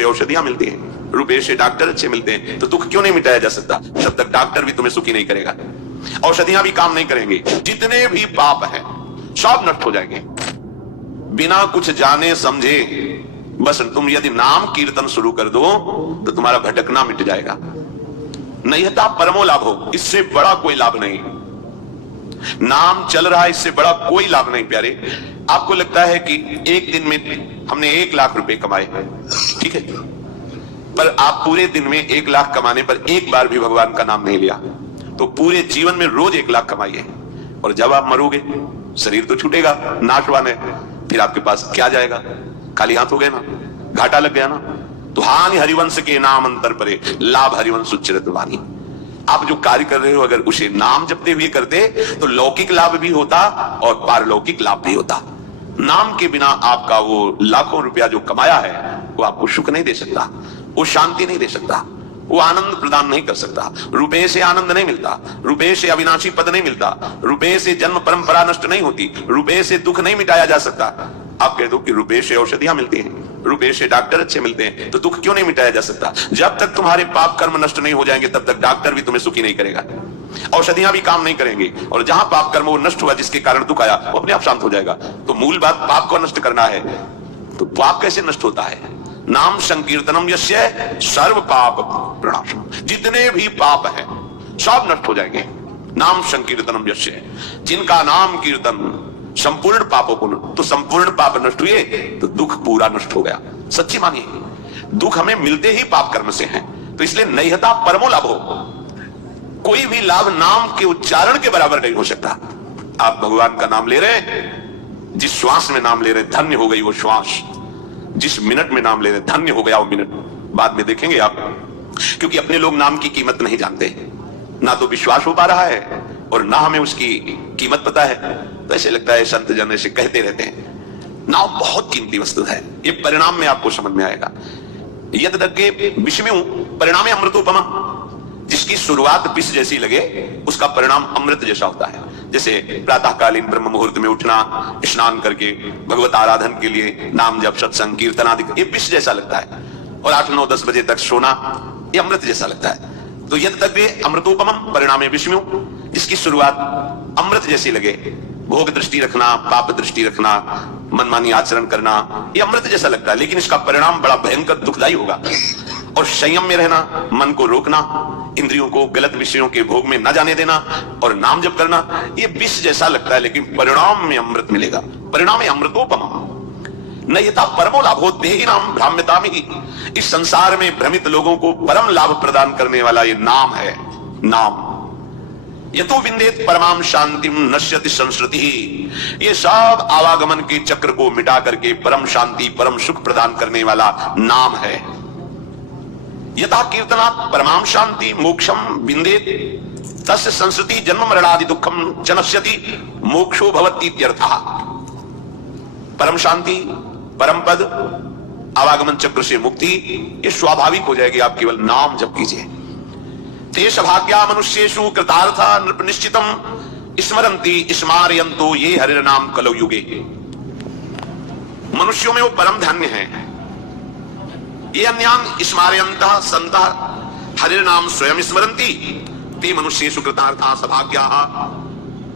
से औषधियां मिलती हैं, रुपए से डॉक्टर अच्छे मिलते हैं, तो दुख क्यों नहीं मिटाया जा सकता? जब तक डॉक्टर भी तुम्हें सुखी नहीं करेगा, औषधियां भी काम नहीं करेंगी, जितने भी पाप हैं सब नष्ट हो जाएंगे बिना कुछ जाने समझे। बस तुम यदि नाम कीर्तन शुरू कर दो तो तुम्हारा भटकना मिट जाएगा। नैहता परमो लाभ हो, इससे बड़ा कोई लाभ नहीं। नाम चल रहा है, इससे बड़ा कोई लाभ नहीं। प्यारे, आपको लगता है कि एक दिन में हमने 1 लाख रुपए कमाए, ठीक है, पर आप पूरे दिन में 1 लाख कमाने पर एक बार भी भगवान का नाम नहीं लिया, तो पूरे जीवन में रोज 1 लाख कमाइए, और जब आप मरोगे शरीर तो छूटेगा, नाशवान है, फिर आपके पास क्या जाएगा? खाली हाथ हो गए ना, घाटा लग गया ना। तो हानि हरिवंश के नाम अंतर परे, लाभ हरिवंश उच्चरत वाणी। आप जो कार्य कर रहे हो अगर उसे नाम जपते हुए करते तो लौकिक लाभ भी होता और पारलौकिक लाभ भी होता। नाम के बिना आपका वो लाखों रुपया जो कमाया है वो आपको सुख नहीं दे सकता, वो शांति नहीं दे सकता, वो आनंद प्रदान नहीं कर सकता। रुपए से आनंद नहीं मिलता, रुपए से अविनाशी पद नहीं मिलता, रुपए से जन्म परंपरा नष्ट नहीं होती, रुपए से दुख नहीं मिटाया जा सकता। आप कह दो कि रुपए से औषधियां मिलती हैं, रुपए से डॉक्टर अच्छे मिलते हैं, तो दुख क्यों नहीं मिटाया जा सकता? जब तक तुम्हारे पाप कर्म नष्ट नहीं हो जाएंगे तब तक डॉक्टर भी तुम्हें सुखी नहीं करेगा, औषधियां भी काम नहीं करेंगी, और जहां पाप कर्म वो नष्ट हुआ जिसके कारण दुख आया वो अपने आप शांत हो जाएगा। तो मूल बात पाप को नष्ट करना है। तो पाप कैसे नष्ट होता है? नाम संकीर्तनम यस्य सर्व पाप प्रणाशम, जितने भी पाप हैं सब नष्ट हो जाएंगे। नाम संकीर्तनम यस्य, जिनका नाम कीर्तन संपूर्ण पापों को, तो संपूर्ण पाप नष्ट हुए तो दुख पूरा नष्ट हो गया। सच्ची मानिए, दुख हमें मिलते ही पाप कर्म से हैं, तो इसलिए नैहता परमो लाभ हो। कोई भी लाभ नाम के उच्चारण के बराबर नहीं हो सकता। आप भगवान का नाम ले रहे हैं, जिस श्वास में नाम ले रहे, धन्य हो गई वो श्वास। जिस मिनट में नाम ले रहे, धन्य हो गया वो मिनट। बाद में देखेंगे आप, क्योंकि अपने लोग नाम की कीमत नहीं जानते, ना तो विश्वास हो पा रहा है और ना हमें उसकी कीमत पता है। तो ऐसे लगता है संत जन ऐसे कहते रहते हैं। नाम बहुत कीमती वस्तु है, ये परिणाम में आपको समझ में आएगा। यद्यज्ञे विषम्यु परिणामे अमृतोपमा, जिसकी शुरुआत विष जैसी लगे उसका परिणाम अमृत जैसा होता है। जैसे प्रातःकालीन ब्रह्म मुहूर्त में उठना, स्नान करके भगवत आराधन के लिए नाम जप सत्संग कीर्तन आदि, ये विष जैसा लगता है, और 8, 9, 10 बजे तक सोना ये अमृत जैसा लगता है। तो यद्यज्ञे अमृतोपमम परिणामे विषम्यु, जिसकी शुरुआत अमृत जैसी लगे, भोग दृष्टि रखना, पाप दृष्टि रखना, मनमानी आचरण करना, ये अमृत जैसा लगता है, लेकिन इसका परिणाम बड़ा भयंकर दुखदायी होगा। और संयम में रहना, मन को रोकना, इंद्रियों को गलत विषयों के भोग में न जाने देना और नाम जप करना, ये विष जैसा लगता है, लेकिन परिणाम में अमृत मिलेगा। परिणाम अमृतोपम नैहता परमो लाभो देहि नाम भ्राम्यता में ही। इस संसार में भ्रमित लोगों को परम लाभ प्रदान करने वाला ये नाम है। नाम यतो विंदेत परमाम शांतिम नश्यति संस्कृति, ये सब आवागमन के चक्र को मिटा करके परम शांति परम सुख प्रदान करने वाला नाम है। यथा कीर्तनात् परमाम शांति मोक्षम विंदेत तस्य संस्कृति जन्म मरणादि दुखम च नश्यति मोक्षो भवति इत्यर्थः। परम शांति, परम पद, आवागमन चक्र से मुक्ति, ये स्वाभाविक हो जाएगी। आप केवल नाम जप कीजिए। तेष भाग्या मनुष्येषु कृतार्था नृप निश्चितम स्मरन्ति स्मारयन्तो ये हरिर नाम कलौ युगे। मनुष्यों में वो परम धन्य है, ये अन्यान स्मारयन्तः सन्तः हरिर नाम स्वयं स्मरन्ति ते मनुष्येषु कृतार्था सभाग्याः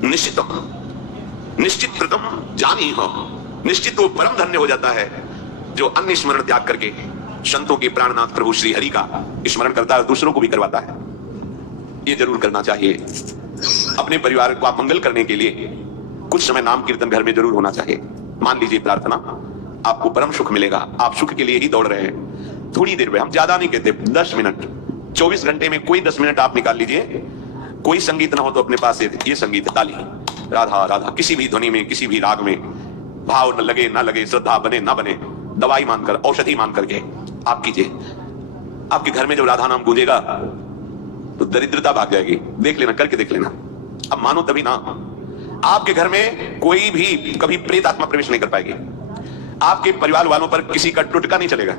निश्चितम निश्चित कृतम जानीह। निश्चित वो परम धन्य हो जाता है जो अन्य स्मरण त्याग करके संतों के प्राणनाथ प्रभु श्री हरि का स्मरण करता है, दूसरों को भी करवाता है। ये जरूर करना चाहिए। अपने परिवार को आप मंगल करने के लिए कुछ समय नाम कीर्तन घर में जरूर होना चाहिए। मान लीजिए प्रार्थना, आपको परम सुख मिलेगा। आप सुख के लिए ही दौड़ रहे हैं। थोड़ी देर में, हम ज्यादा नहीं कहते, 10 मिनट, 24 घंटे में कोई 10 मिनट आप निकाल लीजिए। कोई संगीत ना हो तो अपने पास ये संगीत, ताली, राधा राधा, किसी भी ध्वनि में, किसी भी राग में, भाव न लगे ना लगे, श्रद्धा बने ना बने, दवाई मानकर, औषधि मान करके आप कीजिए। आपके घर में जब राधा नाम गूंजेगा तो दरिद्रता भाग जाएगी। देख लेना, करके देख लेना। अब मानो तभी ना। आपके घर में कोई भी कभी प्रेत आत्मा प्रवेश नहीं कर पाएगी। आपके परिवार वालों पर किसी का टुटका नहीं चलेगा।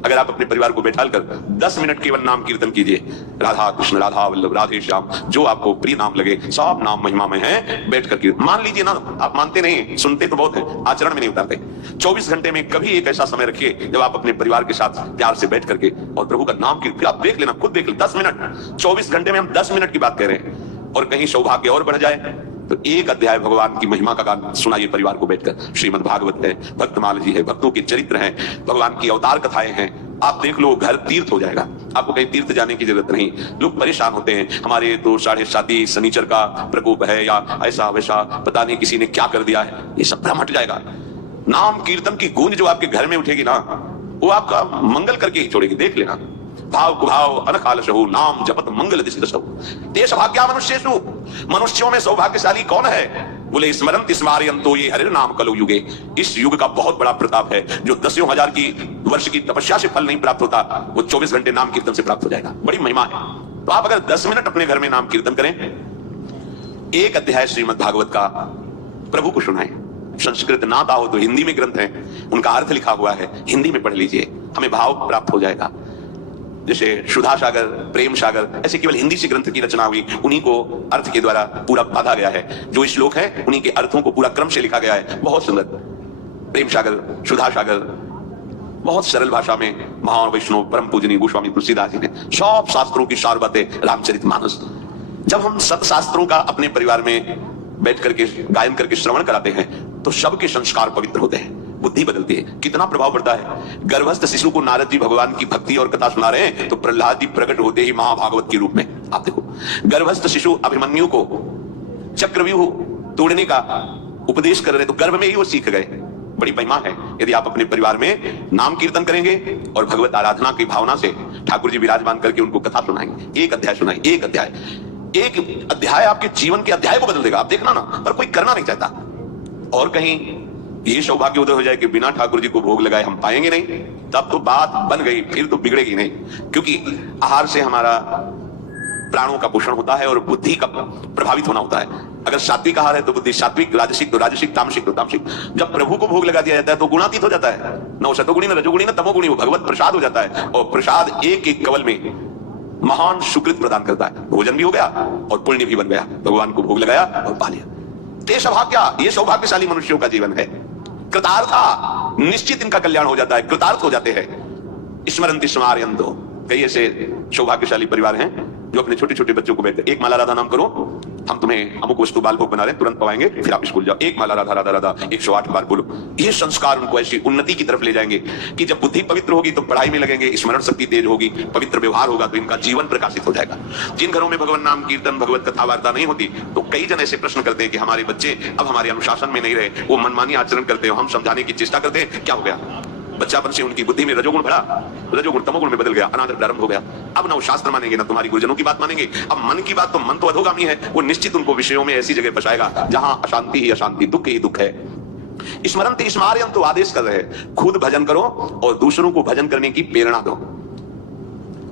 अगर आप अपने परिवार को बैठाल कर 10 मिनट केवल नाम कीर्तन कीजिए, राधा कृष्ण राधा वल्लभ राधे श्याम, जो आपको प्रिय नाम लगे, सब नाम महिमा में है, बैठ कर मान लीजिए ना। आप मानते नहीं, सुनते तो बहुत है, आचरण में नहीं उतारते। 24 घंटे में कभी एक ऐसा समय रखिए जब आप अपने परिवार के साथ प्यार से बैठ करके और प्रभु का नाम कीर्तन, आप देख लेना, खुद देख लेना। 10 मिनट, 24 घंटे में हम 10 मिनट की बात कह रहे हैं। और कहीं सौभाग्य और बढ़ जाए तो एक अध्याय भगवान की महिमा का गान सुनाइए परिवार को बैठकर। श्रीमद् भागवत है, भक्तमाल जी है, भक्तों के चरित्र हैं, भगवान की अवतार कथाएं हैं। आप देख लो, घर तीर्थ हो जाएगा। आपको कहीं तीर्थ जाने की जरूरत नहीं। लोग परेशान होते हैं, हमारे तो 7:30 शनिचर का प्रकोप है, या ऐसा वैसा, पता नहीं किसी ने क्या कर दिया है। ये सब भ्रम हट जाएगा। नाम कीर्तन की गूंज जो आपके घर में उठेगी ना, वो आपका मंगल करके ही छोड़ेगी। देख लेना, भाव कुभाव अनकाल सहु, नाम जपत मंगल दिशि दसहु। देश भाग्या मनुष्येषु, मनुष्यों में सौभाग्यशाली कौन है? बोले स्मरन्ति स्मारयन्तो ये हरि नाम कलौ युगे। इस युग का बहुत बड़ा प्रताप है, जो 10,000 की वर्ष की तपस्या से फल नहीं प्राप्त होता, वो 24 घंटे नाम कीर्तन से प्राप्त हो जाएगा। बड़ी महिमा है। तो आप अगर 10 मिनट अपने घर में नाम कीर्तन करें, एक अध्याय श्रीमद् भागवत का प्रभु को सुनाएं। संस्कृत ना आता हो तो हिंदी में ग्रंथ है, उनका अर्थ लिखा हुआ है, हिंदी में पढ़ लीजिए, हमें भाव प्राप्त हो जाएगा। जैसे सुधा सागर, प्रेम सागर, ऐसे केवल हिंदी से ग्रंथ की रचना हुई, उन्हीं को अर्थ के द्वारा पूरा बांधा गया है। जो श्लोक है उन्हीं के अर्थों को पूरा क्रम से लिखा गया है। बहुत सुंदर प्रेम सागर, सुधा सागर, बहुत सरल भाषा में महान वैष्णव परम पूजनीय गोस्वामी तुलसीदास जी ने सब शास्त्रों की सार बातें, रामचरितमानस। जब हम सतशास्त्रों का अपने परिवार में बैठ करके गायन करके श्रवण कराते हैं तो सबके संस्कार पवित्र होते हैं, बुद्धि बदलती है। कितना प्रभाव पड़ता है। गर्भस्थ शिशु को नारद जी भगवान की भक्ति और कथा सुना रहे हैं, तो प्रहलाद जी प्रकट होते ही महाभागवत के रूप में। आप देखो, गर्भस्थ शिशु अभिमन्यु को चक्रव्यूह तोड़ने का उपदेश कर रहे, तो गर्भ में ही वो सीख गए। बड़ी महिमा है। यदि आप अपने परिवार में नाम कीर्तन करेंगे और भगवत आराधना की भावना से ठाकुर जी विराजमान करके उनको कथा सुनाएंगे, एक अध्याय सुनाएंगे, एक अध्याय, एक अध्याय आपके जीवन के अध्याय को बदल देगा। आप देखना ना, पर कोई करना नहीं चाहता। और कहीं ये सौभाग्य उदय हो जाए कि बिना ठाकुर जी को भोग लगाए हम पाएंगे नहीं, तब तो बात बन गई, फिर तो बिगड़ेगी नहीं। क्योंकि आहार से हमारा प्राणों का पोषण होता है और बुद्धि का प्रभावित होना होता है। अगर सात्विक आहार है तो बुद्धि सात्विक, राजसिक तो राजसिक, तामसिक तो तामसिक। जब प्रभु को भोग लगा दिया जाता है तो गुणातीत हो जाता है, न सतोगुणी न रजोगुणी न तमोगुणी, वो भगवत प्रसाद हो जाता है। और प्रसाद एक एक कवल में महान सुकृत प्रदान करता है। भोजन भी हो गया और पुण्य भी बन गया, भगवान को भोग लगाया और पा लिया। ते सौभाग्य, ये सौभाग्यशाली मनुष्यों का जीवन है। कृतार्था, निश्चित इनका कल्याण हो जाता है, कृतार्थ हो जाते हैं। स्मरन्ति स्मारयन्तो। कई ऐसे सौभाग्यशाली परिवार हैं जो अपने छोटे छोटे बच्चों को बैठते, एक माला राधा नाम करो, हम तुम्हें अमुक वस्तु बाल भोग बना रहे हैं, तुरंत पवाएंगे, फिर आप स्कूल जाओ, एक माला राधा राधा राधा 108 बार बोलो। ये संस्कार उनको ऐसी उन्नति की तरफ ले जाएंगे कि जब बुद्धि पवित्र होगी तो पढ़ाई में लगेंगे, स्मरण शक्ति तेज होगी, पवित्र व्यवहार होगा तो इनका जीवन प्रकाशित हो जाएगा। जिन घरों में भगवान नाम कीर्तन, भगवत कथा वार्ता नहीं होती, तो कई जन ऐसे प्रश्न करते हैं कि हमारे बच्चे अब हमारे अनुशासन में नहीं रहे, वो मनमानी आचरण करते हैं, हम समझाने की चेष्टा करते हैं, क्या हो गया? बच्चापन से उनकी बुद्धि में रजोगुण भरा, रजोगुण तमोगुण में बदल गया, अनादर प्रारंभ हो गया। अब ना वो शास्त्र मानेंगे ना तुम्हारी गुरुजनों की बात मानेंगे। अब मन की बात, तो मन तो अधोगामी है, वो निश्चित उनको विषयों में ऐसी जगह फंसाएगा जहां अशांति ही अशांति, दुख ही दुख है। स्मरन्ति स्मारयन्तु आदेश कर रहे हैं, खुद भजन करो और दूसरों को भजन करने की प्रेरणा दो।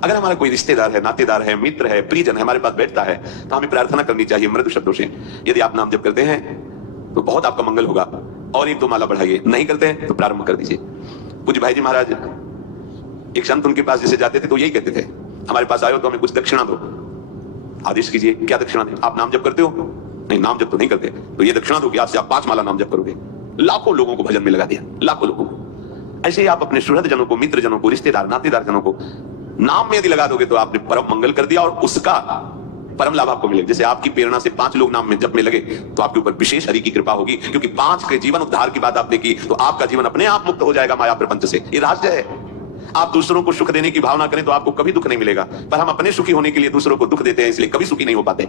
अगर हमारा कोई रिश्तेदार है, नातेदार है, मित्र है, प्रियजन है, हमारे पास बैठता है, तो हमें प्रार्थना करनी चाहिए मृदु शब्दों से। यदि आप नाम जप करते हैं तो बहुत आपका मंगल होगा, और एक दो माला बढ़ाइए। नहीं करते हैं तो प्रारंभ कर दीजिए। पूज्य भाई जी महाराज, एक संत उनके पास जैसे जाते थे तो यही कहते थे, हमारे पास आए हो तो हमें कुछ दक्षिणा दो। आदेश कीजिए, क्या दक्षिणा दें? आप नाम जप करते हो? नहीं, नाम जप तो नहीं करते, तो ये दक्षिणा दो कि आज से आप 5 माला नाम जप करोगे। लाखों लोगों को भजन में लगा दिया, लाखों लोगों को। ऐसे ही आप अपने सुहृद जनों को, मित्र जनों को, रिश्तेदार नातेदार जनों को नाम में यदि लगा दोगे तो आपने परम मंगल कर दिया और उसका परम लाभ आपको मिलेगा। जैसे आपकी प्रेरणा से 5 लोग नाम में जप में लगे तो आपके ऊपर विशेष हरि की कृपा होगी, क्योंकि 5 के जीवन उद्धार की बात आपने की, तो आपका जीवन अपने आप मुक्त हो जाएगा माया प्रपंच से। ये रहस्य है। आप दूसरों को सुख देने की भावना करें तो आपको कभी दुख नहीं मिलेगा, पर हम अपने सुखी होने के लिए दूसरों को दुख देते हैं, इसलिए कभी सुखी नहीं हो पाते।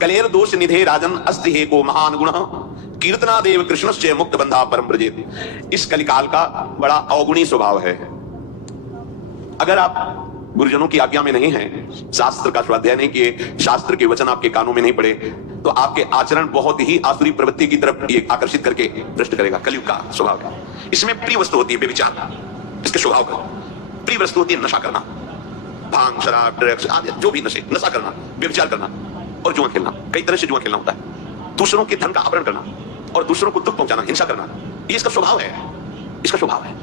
कलेर दोष निधे राजन अस्ति हे को महान गुण, कीर्तना देव कृष्णस्य मुक्त बंधा परम ब्रजेत। इस कलिकाल का बड़ा अवगुणी स्वभाव है। अगर आप गुरुजनों की आज्ञा में नहीं है, शास्त्र का स्वाध्याय नहीं किए, शास्त्र के वचन आपके कानों में नहीं पड़े, तो आपके आचरण बहुत ही आसुरी प्रवृत्ति की तरफ ये आकर्षित करके भ्रष्ट करेगा। कलयुग का स्वभाव है। इसमें प्रिय वस्तु होती है बेविचार, इसके स्वभाव का। प्रिय वस्तु होती है नशा करना, भांग शराब ड्रग्स आदि जो भी नशे, नशा करना, बेविचार करना और जुआ खेलना। कई तरह से जुआ खेलना होता है, दूसरों के धन का अपहरण करना और दूसरों को दुख पहुंचाना, हिंसा करना, ये इसका स्वभाव है, इसका स्वभाव है।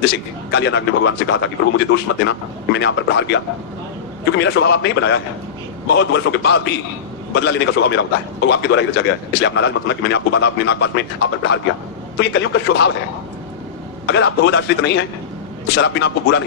जैसे कालिया नाग ने भगवान से कहा था कि प्रभु मुझे दोष मत देना कि मैंने आप पर प्रहार किया, क्योंकि मेरा स्वभाव आपने ही बनाया है। बहुत वर्षों के बाद भी बदला लेने का स्वभाव मेरा होता है और वो आपके द्वारा ही रचा गया है, इसलिए आप नाराज मत होना कि मैंने आपको बाधा अपने नागपाश में आप पर प्रहार किया। तो ये कलयुग का स्वभाव है। अगर आप भगवद आश्रित नहीं है तो शराब पीना आपको बुरा नहीं